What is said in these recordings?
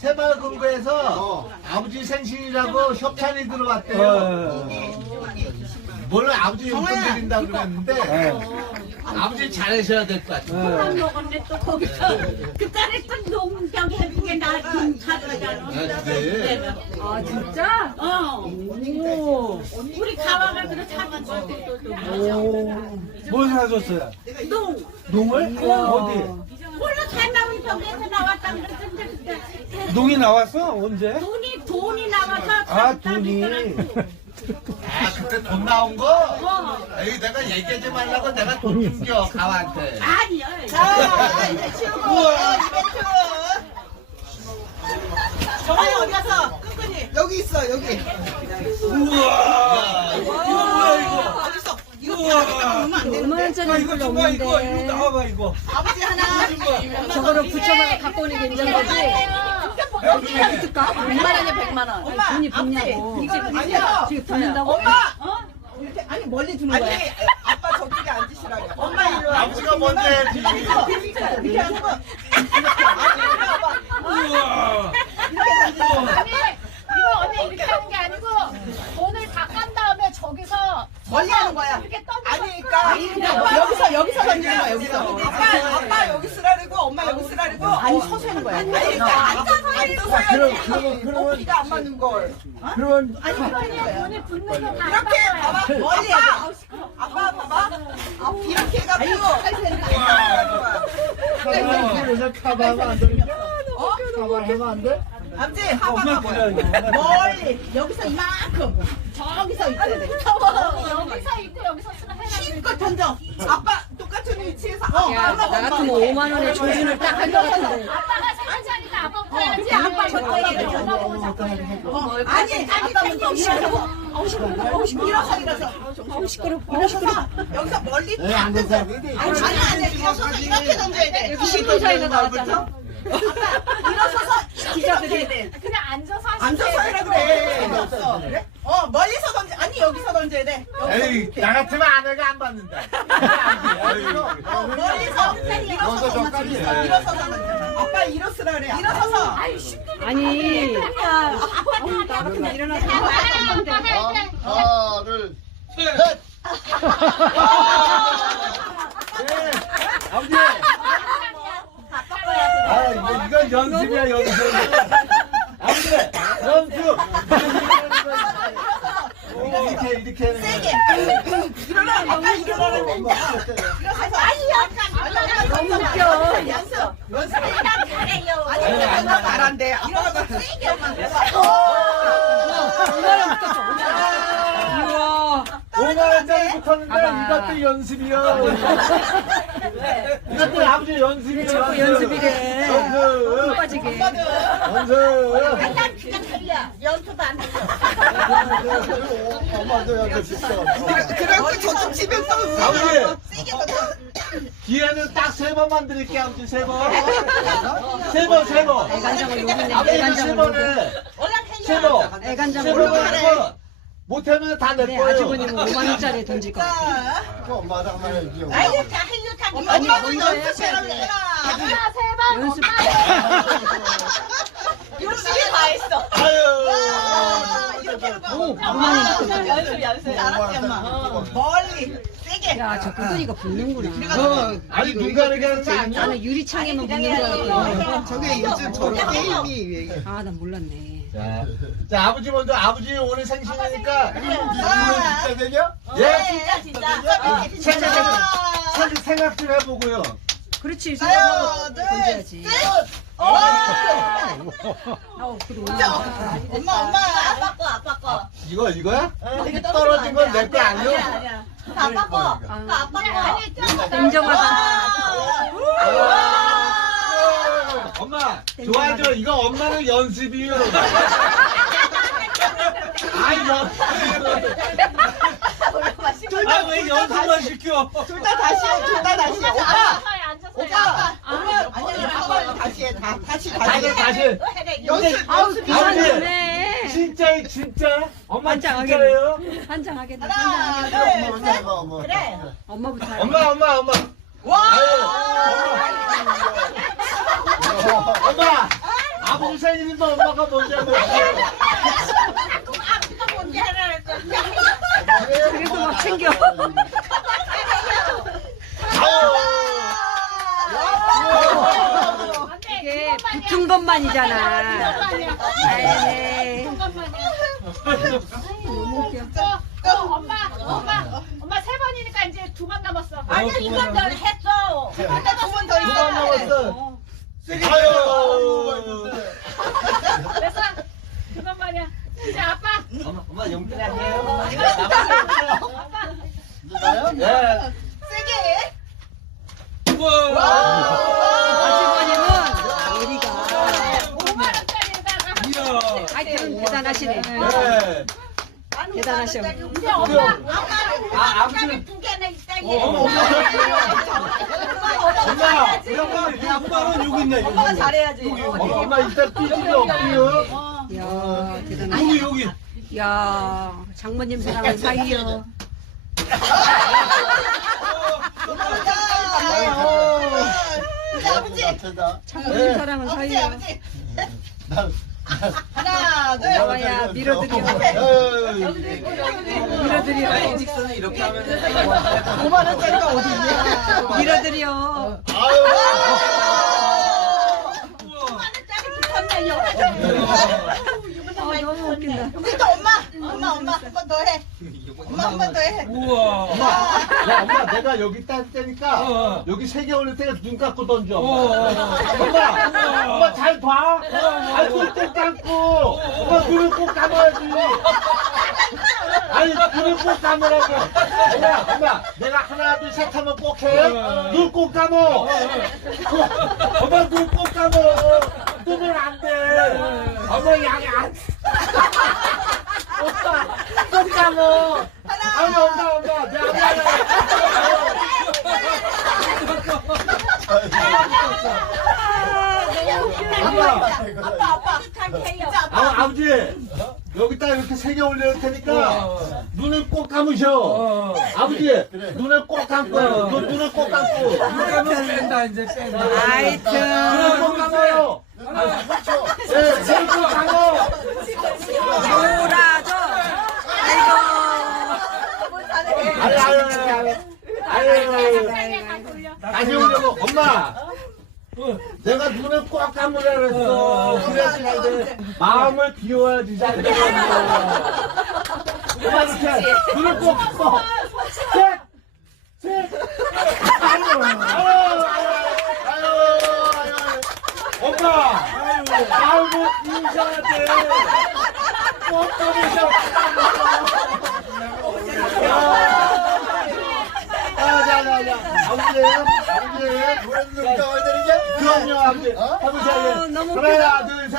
새마을금고에서 아버지 생신이라고 협찬이 들어왔대요. 원래 아버지 용돈 드린다고 그랬는데 아버지 잘하셔야 될 것 같아요. 밥 먹었는데 또 거기서 그 딸이 또 농장 해주게 나좀 사주잖아. 네. 아 진짜? 오. 우리 가방을 그래 사준 거야. 뭘 사줬어요? 농. 농을? 어디? 원래 살나온 저기에서 나왔다 그랬는데 그때 농이 나왔어? 언제? 돈이 나와서 아, 돈이. 아 그때 돈 나온 거? 에이 내가 얘기하지 말라고 내가 돈 준겨 가와한테. 아니요. 자, 이제 치우고 이벤트. 정아이 어디 갔어? 끈끈이. 여기 있어, 여기. 우와! 이거 뭐야, 이거? 어디 있어? 이거 우와! 넣으면 안 되는데. 5만원짜리 이거 별로 좀 봐, 이거 없는데 나와봐, 이거. 아버지 하나. 저거를 붙여서 갖고 오는 게 있는 거지? 붙을까? 100만원이야 100만원 엄마, 돈이 아버지, 붙냐고 이거는 아니야. 지금 붙는다고? 엄마! 이렇게, 아니, 멀리 두는 거야. 아니, 아빠 저쪽에 앉으시라고. 엄마 이리 와. 아버지가 먼저 해야지. 이렇게 하는 거. 아니, 이리 와봐. 우와! 아니 이거 언니 이렇게 하는 게 아니고 돈을 다 깐 다음에 저기서 멀리 하는 거야. 이렇게 던져 그러니까 여기서 던지는 거야, 여기서. 아빠 여기 쓰라리고 엄마 여기 쓰라리고. 아니 서서 하는 거야. 아니 그러니까 앉아서 해야지. 높이가 안 맞는 걸. 그러면 돈이 붙는 거다 이렇게 봐봐. 멀리 해야 돼. 아빠 봐봐. 이렇게 해가지고 그래서 카바하면 안 되냐? 카바하면 안 돼? 아버지 엄마 하봐 기다려. 멀리 여기서 이만큼 저기서 있어야 돼. 여기서 있고 여기서 쓰나 해가지고 힘껏 던져. 아빠 똑같은 위치에서. 야, 나 같으면 5만원에 조준을 딱 할 것 같은데 아빠가 생각하니까 아빠부터 해야지 아빠 저거 해야지 엄마 보고 자꾸 해야지 아니 아빠 먼저 일어서 일어서 여기서 멀리 딱 던져. 아니 일어서서 이렇게 던져야 돼. 신분사에서 나왔잖아 일어서서 이렇게 해야 돼. 그냥 앉아서 하시면 앉아서 해라 그래. 그래? 멀리서 던져. 아니 여기서 던져야 돼. 에이 나 같으면 아내가 안 받는다. 멀리서 일어서서 저까지. 일어서서 던져. 아빠 일어서라 그래. 일어서서. 아니 나 같으면 일어나서 하나 둘 셋. 네. 아버지. 아 이건 연습이야 연습. 아버지 연습. 이렇게 하는 거야. 일어나. 아빠 일어나는데. 일어서서. 아니야. 너무 웃겨 연습. 아니 말한대. 아빠가 더 세게 하면 돼. 우와 5만원짜리 붙었는데 봐봐. 이것도 연습이야. 이것도 아버지 연습이야. 자꾸 연습이래 연습. 빠지게 연습. 난 그냥 달려. 연습 안 해. 엄마도 연습 있어. 그래갖고 저쪽 집에 서 아버지 세게 던져. 기회는 딱 3번만 드릴게 아버지 3번. 3번. 애간장을 여기네 아버지 애간장을 3번에 3번. 애간장을 3번 여기네 하고 못하면 다 낼 내 거예요. 아주버님은 5만원짜리 던질 것 같아 엄마랑 말이지. 아유 다 해요 다. 엄마도 연습해라 그래. 하나 세번 연습 열심히 다 했어. 아유. 이렇게 하는 거야. 엄마는 연습. 알았지 엄마. 멀리 세게. 야저 끈끈이가 붙는구나 아니 눈 가리게 하는 거 아니야? 나는 유리창에만 붙는 줄 알았더니 저게 요즘 저런 게임이 유행이야. 아 난 몰랐네 자 아버지 먼저 아버지 오늘 생신이니까 진짜 되냐? 예? 진짜. 사실 생각 좀 해보고요. 그렇지 하나, 생각하고 둘, 던져야지 아우 그래도 엄마. 아빠 거. 이거야? 떨어진 건 내 거 아니야? 아빠 거. 아빠 거. 인정하다 엄마 좋아하죠? 이거 엄마는 연습이요. 아 연습. 아왜 연습만 시켜? 둘 다 다시 해. 둘 다 다시 해. 오빠. 앉아서 아니 아빠 다시 해. 다시 다시. 연습. 아우 아버지. 그만해 진짜? 엄마 환장하겠네 진짜예요? 환장하겠네 하나, 환장하겠네 둘, 셋. 그래. 엄마부터 해. 와. 엄마 아버지 생일인데 엄마가 먼저 하면 아빠가 뭔지 하나 그래도 막 챙겨. 이게 붙은 것만이잖아. 아이, 너무 웃겨. 엄마 세 번이니까 이제 두 번 남았어. 아니야 이건 널 했어. 근데 두번 더 있어. 누가 남았어? 아유. 됐어. 그것만이야. 이제 아빠. 엄마 용돈 아니에요? 네. 세게. 우와. 아주머님은 예리가. 5만 원짜리에다가. 이야. 하여튼 대단하시네. 네. 대단하셔. 이제 엄마. 아버지. 두 개나 있다. 엄마. 아빠는 여기 있네. 여기. 엄마가 잘해야지. 엄마 이따 삐지게 없고요. 이야, 대단하시. 여기. 야, 장모님 사랑하는 사이요. 이제 아버지. 장모님 사랑하는 아버지 사이요. 아버지. 하나 둘. 나와야 밀어드려. 밀어드려. 5만 원짜리가 어디 있냐? 밀어드려. 너무 웃긴다. 우리 또 엄마 한 번 더 해. 엄마 한 번 더 해. 우와. 야, 엄마, 내가 여기 딸 때니까 어. 여기 3개 올릴 때가 눈 감고 던져. 우와. 엄마 잘 봐. 아니, 눈꼭 감고. 엄마 눈을 꼭 감아야지. 아니, 눈을 꼭 감으라고. 엄마, 내가 하나, 둘, 셋 하면 꼭 해. 눈 꼭 감어. 엄마 눈 꼭 감어. 뜨면 안 돼. 엄마 양이 안. 엄마, 꼭 감어. 아니, 엄마, 내가 미안해. 아버지 여기다 이렇게 3개 올릴 테니까 눈을 꼭 감으셔. 아버지 눈을 꼭 감고 눈을 꼭 감고 그러면 뺀다 이제 뺀다. 하여튼. 눈을 꼭 감아요. 네, 눈을 꼭 감어. 놀아줘. 아유. 다시 오려고 엄마. 내가 눈을 꼭 감으라 그랬어. 그래야지 이제 마음을 비워야지. 엄마 이렇게 눈을 꼭 감어. 셋. 엄마. 마음을 비우셔야 돼. 꼭 감으셔. 그럼요, 아버지. 해보세요. 너무 하나, 둘, 셋.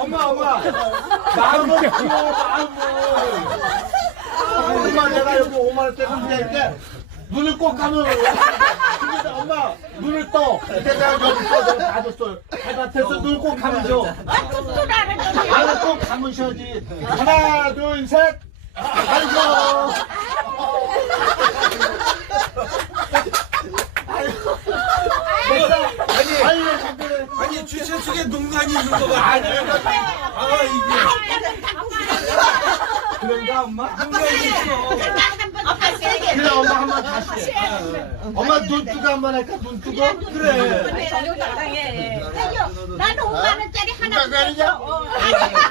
엄마. 마음을 키워, 마음을. 엄마, 내가 여기 5만원짜리 준비할게. 눈을 꼭 감으라고. 근데 엄마, 눈을 떠. 이제 내가 여기 떠. 내가 다 줬어요. 바깥에서 눈을 꼭 감으셔. 안을 꼭 감으셔야지. 하나, 둘, 셋. 아이고. 아니 주차 속에 농간이 있는 거 봐. 아니 이게. 그런가 엄마? 농간이 있어. 그래 엄마 한 번 다시 해. 엄마 눈 뜨고 한 번 할까? 눈 뜨고? 그래. 나는 5만 원짜리 하나 줬어.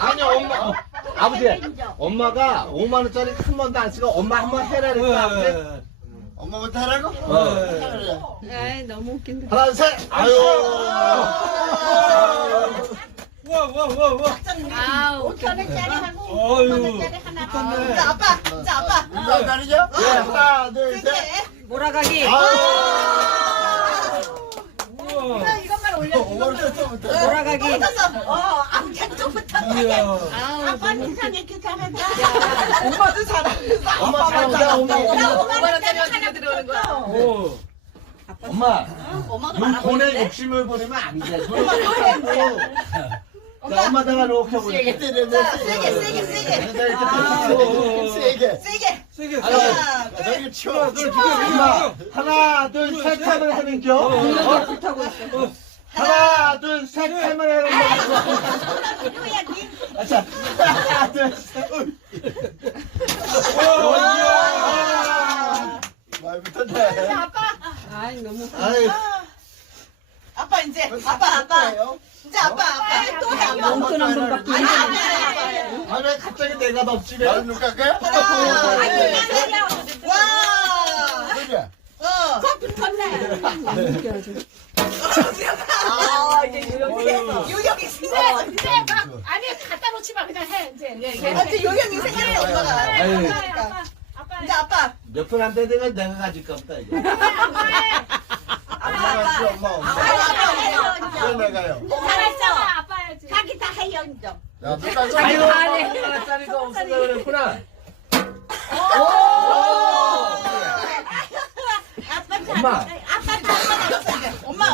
아니 엄마 아버지 엄마가 5만 원짜리 한 번도 안 쓰고 엄마 한 번 해라 그랬다 아버지. 엄마부터 하라고? 아이, 너무 웃긴다. 하나 셋. 아유. 와. 아우, 5천 원짜리 하고 어휴. 5만 원짜리 하나 줬어. 진짜 아빠. 누가 다르죠? 네, 하나 둘 셋. 몰아가기. 우와. 이것만 올려. 몰아가기. 암튼 좀부터. 이야. 아빠는 이상하게 잘한다. 엄마도 잘해. 엄마 잘한다 엄마. 5만 원짜리 하나 들어오는 거야. 오. 엄마 눈 돈에 욕심을 부리면 안 돼. 눈을 꼭 감고 자, 엄마다가 이렇게 보내. 세게 때려. 세게. 내가 이렇게 세게. 세게. 세게 하나, 저기 치워. 엄마, 하나, 둘, 셋 하면 하는 겨. 불타고 있어. 하나, 둘, 셋 하면 하는 겨. 자, 하나, 둘, 셋. 많이 붙었네. 아이 너무. 아이, 아빠 이제 아빠. 이제 아빠 또 해. 용돈 한 번밖에 안 돼. 아, 왜 갑자기 내가 덮치래? 나는 누가 할게? 하나, 둘, 와. 그래. 아 이제 유형이 생겼어. 이제 막 아니 갖다 놓지 마 그냥 해 이제. 이제 유형이 생겼어 엄마가. 아유. 아빠 이제 아빠. 몇 분 안 되다가 내가 가질 겁니다, 이제. 아빠 해. 엄마가 지 엄마. 왜 내가요? 잘했잖아 아빠 해야지. 자기 다 해요 이제. 야, 똑같이. 아유, 하나짜리가 없어서 그랬구나. 아빠 잘. 엄마. 아빠 잘. 엄마.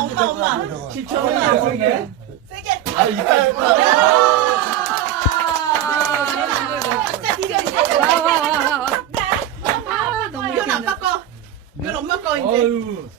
10,000원 약속해. 세게. 아, 이거. 이건 아빠 거. 이건 엄마 거 이제. 아유